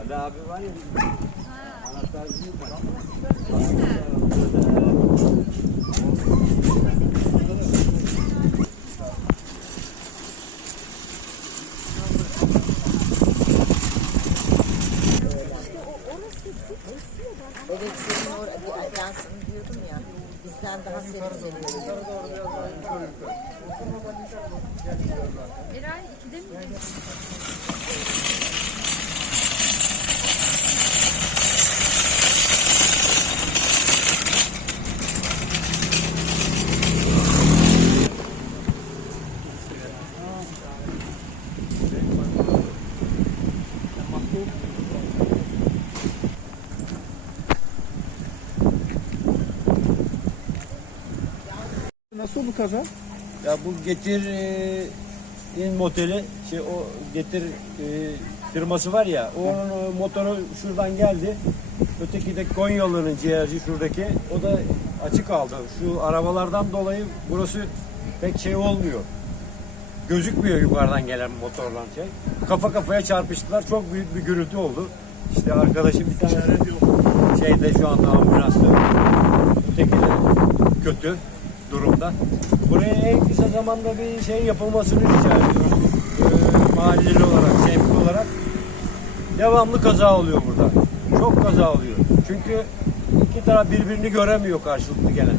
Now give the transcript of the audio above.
Ali abi var ya bizim anahtarcıyım var. Evet senin orada ben sana diyordum ya bizden daha seni seviyorum. Eray ikide mi? Nasıl oldu kaza? Ya bu Getir e, in moteli şey o Getir e, firması var ya onun e, motoru şuradan geldi. Öteki de Konyalı'nın ciğerci şuradaki. O da açık kaldı. Şu arabalardan dolayı burası pek şey olmuyor. Gözükmüyor yukarıdan gelen motordan şey. Kafa kafaya çarpıştılar. Çok büyük bir gürültü oldu. İşte arkadaşım bir tane şeyde şu anda ambulansta. Öteki de kötü durumda. Buraya en kısa zamanda bir şey yapılmasını rica ediyoruz. Ee, mahalleli olarak, semtli olarak. Devamlı kaza oluyor burada. Çok kaza oluyor. Çünkü iki taraf birbirini göremiyor karşılıklı gelen.